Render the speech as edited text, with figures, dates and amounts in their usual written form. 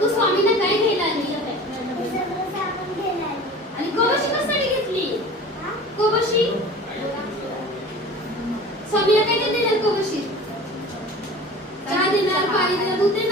तू स्वामींना काय घ्यायला आली? आणि कवशी कशासाठी घेतली? कवशी स्वामीला काय काय देणार? कवशी चहा देणार, पाणी देणार, दूध देणार.